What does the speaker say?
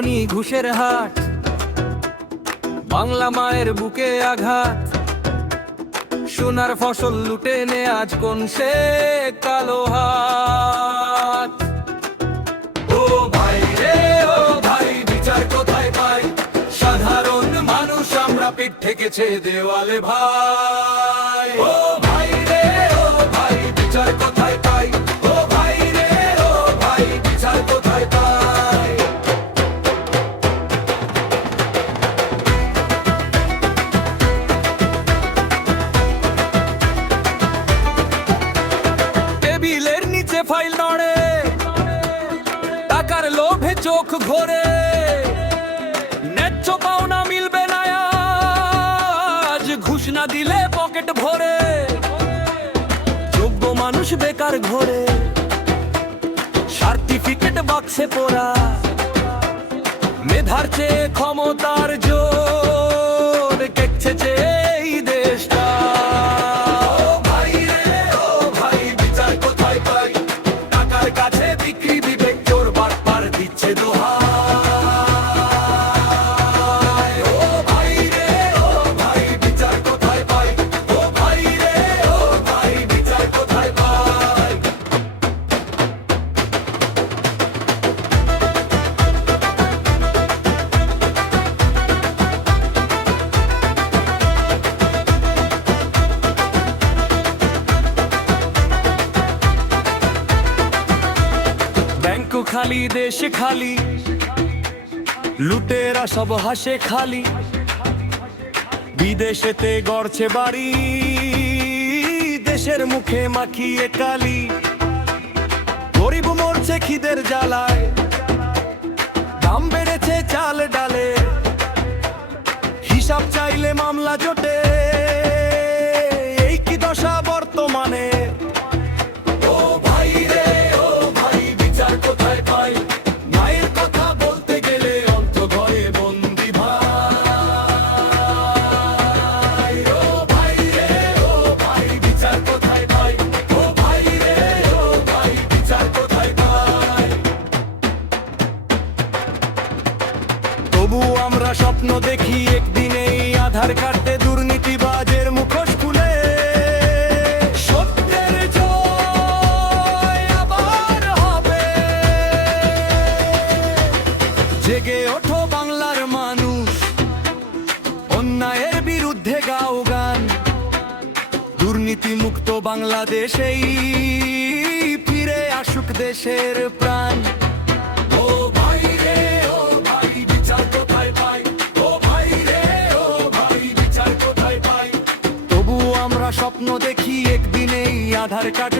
খনি ঘুষের হাট, বাংলা মায়ের বুকে আঘাত, সোনার ফসল লুটে নে আজ কোন সে কালো হাত। ও ভাই রে ও ভাই, বিচার কোথায় পাই? সাধারণ মানুষ আমরা পিঠ ঠেকেছে দেওয়ালে ভাই। ও ভাই রে ও ভাই, বিচার কোথায় পাই? ও ভাই রে ও ভাই, বিচার কোথায় পাই? টেবিলের নিচে ফাইল নড়ে, টাকার লোভে চোখ ঘোরে, ন্যায্য পাওনা মিলবে না আজ, ঘুষ না দিলে পকেট ভরে, যোগ্য মানুষ বেকার ঘোরে, সার্টিফিকেট বাক্সে পোড়া, মেধার চেয়ে ক্ষমতার জোর দেখছে যে এই দেশটা। ও ভাই রে ও ভাই, বিচার কোথায় পাই? টাকার কাছে বিক্রি বিবেক চোর বাটপার দিচ্ছে দোহাই। ও ভাই রে ও ভাই, বিচার কোথায় পাই? ও ভাই রে ও ভাই, বিচার কোথায় পাই? ব্যাংক খালি, দেশ খালি, লুটেরা সব হাসে খালি, বিদেশেতে গড়ছে বাড়ি, দেশের মুখে মাখিয়ে কালি, গরিব মরছে খিদের জ্বালায়, দাম বেড়েছে চাল ডালে, হিসাব চাইলে মামলা জোটে, এই কি দশা বর্তমানে? ও ভাই রে ও ভাই, বিচার কোথায় পাই? মায়ের কথা বলতে গেলে অন্ত ঘরে বন্দি ভাই। ও ভাই রে ও ভাই, বিচার কোথায় পাই? ও ভাই রে ও ভাই, বিচার কোথায় পাই? তবু আমরা স্বপ্ন দেখি একদিন এই আধার কার্ডে দুর্নীতিবাজের মুখোশ খুলে সত্যের জয় আবার হবে। জেগে ওঠো বাংলার মানুষ, অন্যায়ের বিরুদ্ধে গাও গান, দুর্নীতি মুক্ত বাংলাদেশেই ফিরে আসুক দেশের প্রাণ। ও ভাই রে ও ভাই, বিচার কোথায় পাই? ও ভাই রে ও ভাই, বিচার কোথায় পাই? তবু আমরা স্বপ্ন দেখি একদিন এই আধার কার্ড